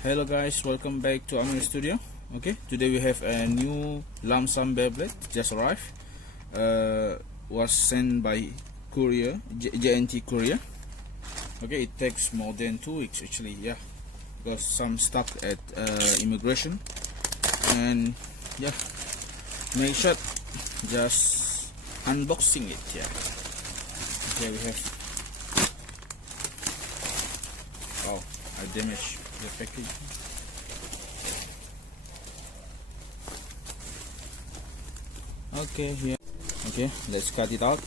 Hello guys, welcome back to our studio. Okay, today we have a new Lumpsum Beyblade just arrived. Was sent by courier, JNT courier. Okay, it takes more than 2 weeks actually, yeah, because some stuck at immigration. And yeah, make sure just unboxing it. Yeah, okay, we have. Oh, I damaged the package. Okay, here. Okay, let's cut it out.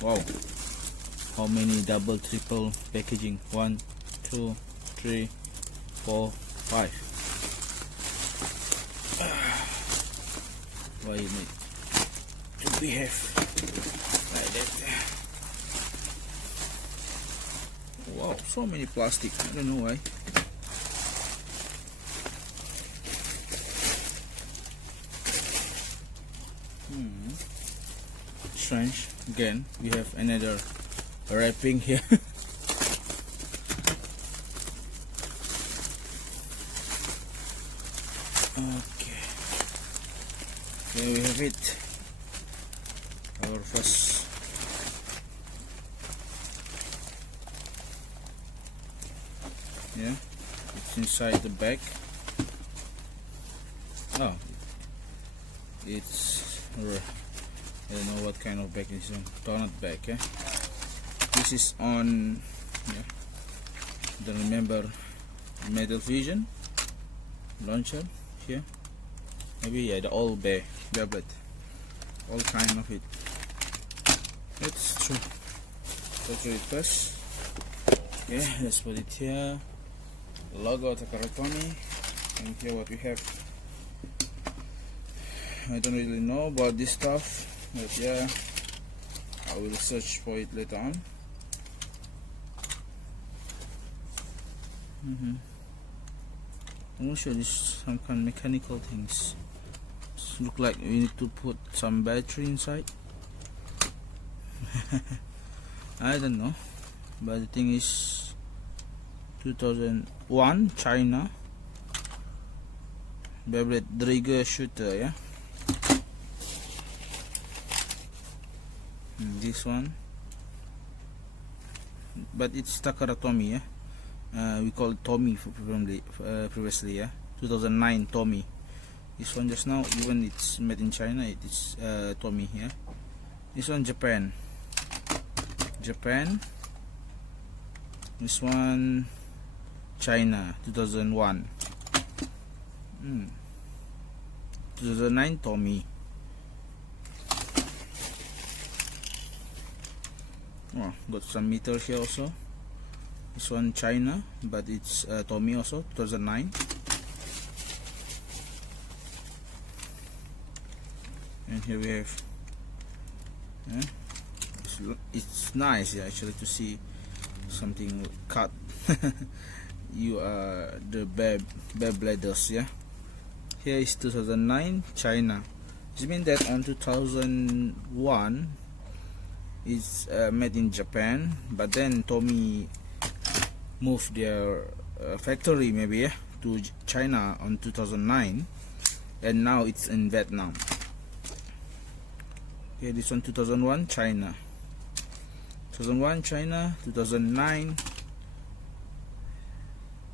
Wow, how many double, triple packaging? 1, 2, 3, 4, 5. Why you need to behave like that? Wow, so many plastic. I don't know why. Strange. Again, we have another wrapping here. Okay. There we have it. Our first. Yeah, it's inside the bag. Oh, it's I don't know what kind of bag this is. Donut bag. Yeah, this is on. Yeah, don't remember. Metal Vision launcher here. Maybe yeah, the old Beyblade. All kind of it. Let's try. Let's do it first. Okay, let's put it here. Logo Takaratomi, and here what we have. I don't really know about this stuff, but yeah, I will search for it later on. I'm not sure this is some kind of mechanical things. Look like we need to put some battery inside. I don't know, but the thing is 2001 China Beyblade Drigger shooter, yeah. This one, but it's Takaratomi, yeah. We call it Tommy previously, yeah. 2009 Tommy. This one just now, even it's made in China, it is Tommy, yeah. This one Japan. This one China, 2001. 2009 Tommy. Oh, got some meters here also. This one China, but it's Tommy also, 2009. And here we have. Yeah, it's nice, yeah, actually, to see something cut. You are the Beybladers, yeah. Here is 2009 China. This means that on 2001 it's made in Japan, but then Tommy moved their factory maybe, yeah, to China on 2009, and now it's in Vietnam. Okay, this one 2001 China. 2001 China, 2009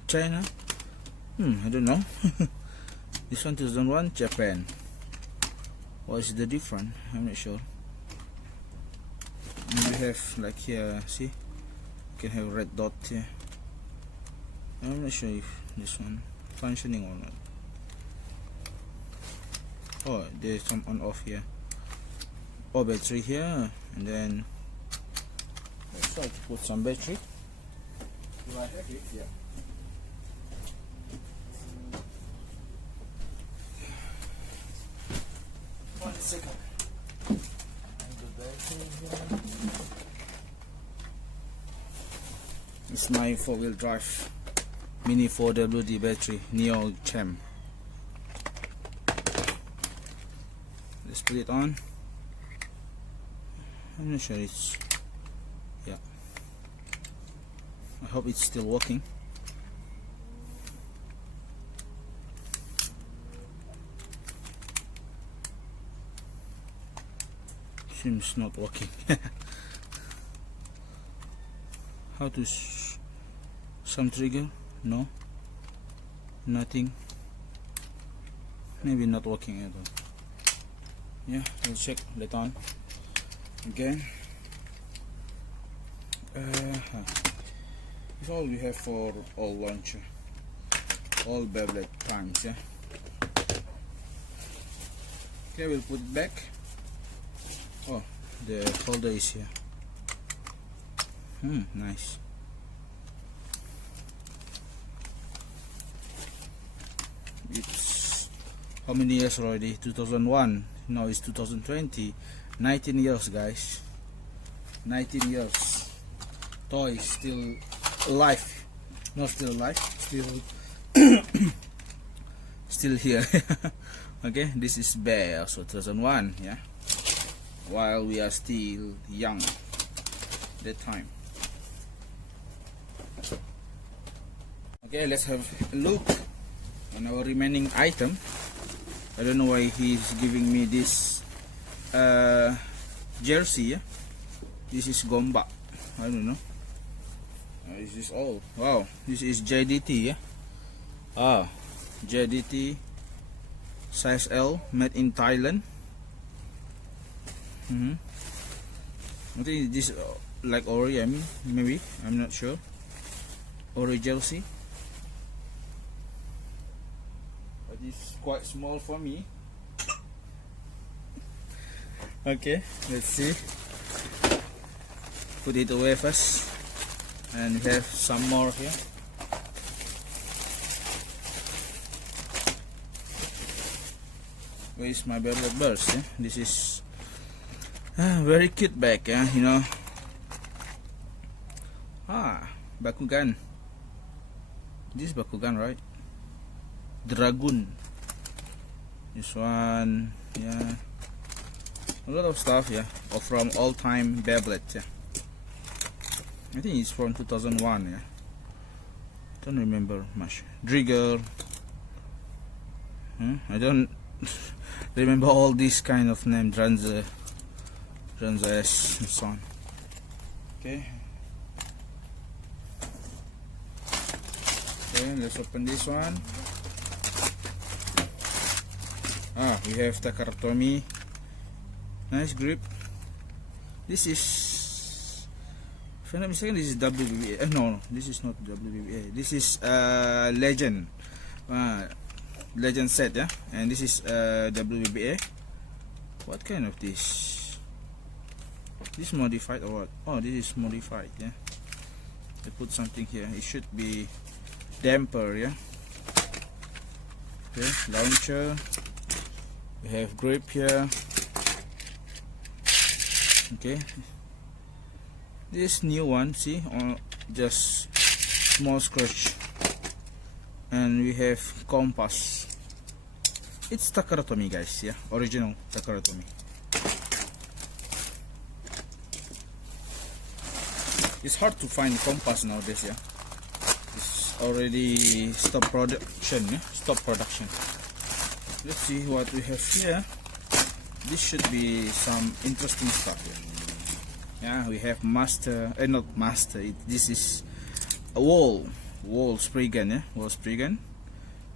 China. I don't know. This one 2001 Japan. What is the difference? I'm not sure. And we have like here, see, you can have red dot here. I'm not sure if this one functioning or not. Oh, there's some on off here. Oh, battery here, and then let's try to put some battery. Do I have it? Yeah. One second. It's my 4-wheel drive mini 4WD battery Neo Chem. Let's put it on. I'm not sure it's, yeah, I hope it's still working. seems not working. How to some trigger? No, nothing. Maybe not working at all. Yeah, we'll check later on again. It's all we have for all launcher, all Beyblade times. Yeah. Okay, we'll put it back. Oh, the holder is here. Nice. It's how many years already? 2001. Now it's 2020. 19 years, guys. 19 years. Toy still alive. Not still alive. Still here. Okay, this is Bear, so 2001. Yeah. While we are still young that time. Okay, let's have a look on our remaining item. I don't know why he's giving me this jersey. Yeah? This is Gomba. I don't know. This is all. Wow, this is JDT. Yeah. JDT size L, made in Thailand. I think this like Ori. I mean, maybe I'm not sure. Ori jersey. But it's quite small for me. Okay, let's see. Put it away first, and we have some more here. Where is my Beyblade burst? Yeah? This is very cute bag, yeah, you know. Bakugan. This is Bakugan, right? Dragoon. This one, yeah. A lot of stuff, yeah. Or from all-time Beyblade, yeah. I think it's from 2001, yeah. Don't remember much. Trigger. I don't remember all these kind of name. Dranza S and so on. Okay. Okay, let's open this one. We have Takaratomi. Nice grip. This is, if I'm not mistaken, this is WBA. No, this is not WBA. This is Legend. Legend set, yeah. And this is WBA. What kind of this? This modified or what? Oh, this is modified, yeah. They put something here. It should be damper, yeah. Okay, launcher. We have grip here. Okay, this new one, see, just small scratch. And we have compass. It's Takaratomi, guys, yeah, original Takaratomi. It's hard to find compass nowadays, yeah. It's already stop production, yeah, stop production. Let's see what we have here. This should be some interesting stuff here. Yeah, we have master, not master. This is a wall spray gun, yeah, wall spray gun,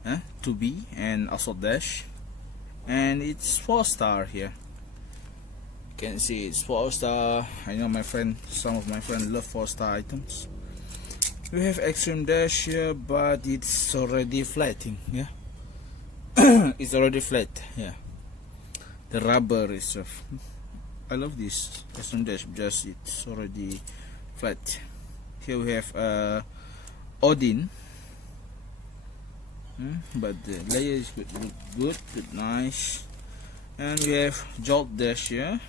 2B and assault dash, and it's 4-star here. You can see it's 4-star. I know some of my friends love 4-star items. We have extreme dash here, but it's already flatting, yeah. It's already flat, yeah. The rubber is rough. I love this custom dash because it's already flat. Here we have Odin, but the layer is good, nice. And we have Jolt dash here.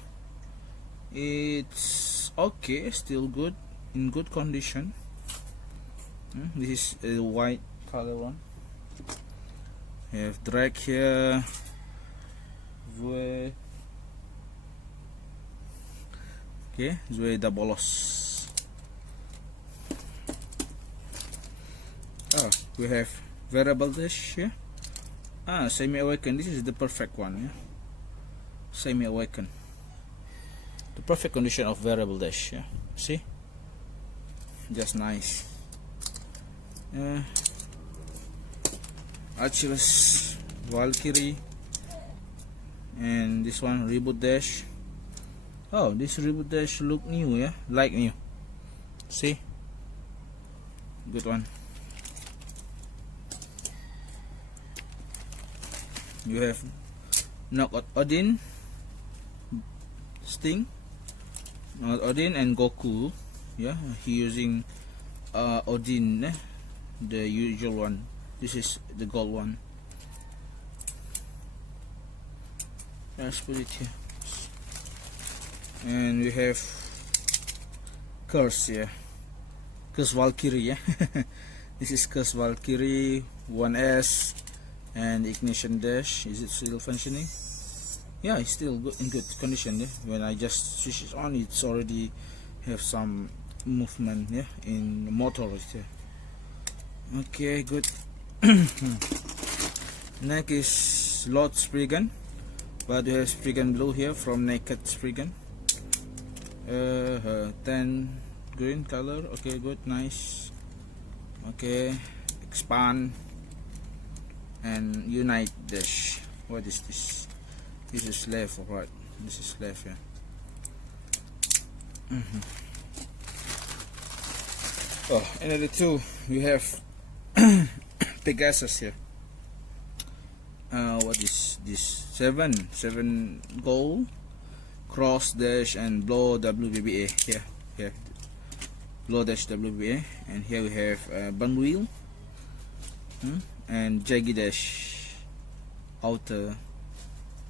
It's okay, still good, in good condition. This is a white color one. We have drag here. Okay, Zue Dabolos. We have variable dash here. Semi awaken. This is the perfect one, yeah. Semi awaken. the perfect condition of variable dash. Yeah, see, just nice. Achilles, Valkyrie, and this one reboot dash. Oh, this reboot dash look new, yeah, like new. See, good one. You have Knockout Odin, Sting, Knockout Odin, and Goku. Yeah, he using Odin, the usual one. This is the gold one. Let's put it here. And we have Curse, yeah, Curse Valkyrie, yeah. This is Curse Valkyrie 1S, and ignition dash. Is it still functioning? Yeah, it's still good, in good condition. Yeah, when I just switch it on, it's already have some movement, yeah, in the motor. Yeah. Okay, good. Next is Lord Spriggan, but we have Spriggan blue here from Naked Spriggan. 10 green color. Okay, good, nice. Okay, expand and unite dash. What is this? This is left or right? This is left, yeah. Oh, another two. We have Pegasus here. What is this? 7 gold, cross dash, and blow WBBA here. Here, blow dash WBA, and here we have bun wheel, and jaggy dash outer.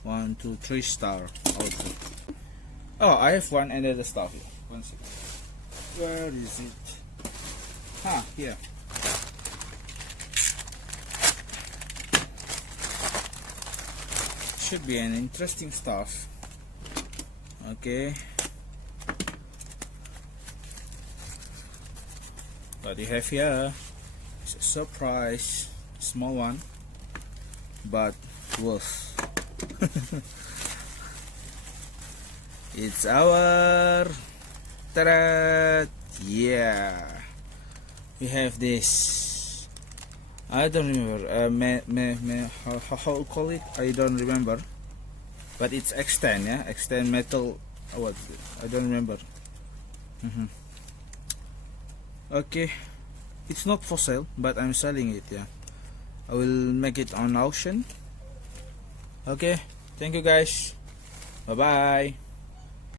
1, 2, 3 star outer. Oh, I have one another stuff here. 1 second. Where is it? Here. Should be an interesting stuff. Okay. What you have here? It's a surprise, small one, but worth. It's our ta-da! Yeah, we have this. I don't remember. How to call it? I don't remember. But it's extend, yeah, extend metal. What? I don't remember. Okay, it's not for sale, but I'm selling it. Yeah, I will make it on auction. Okay, thank you guys. Bye bye.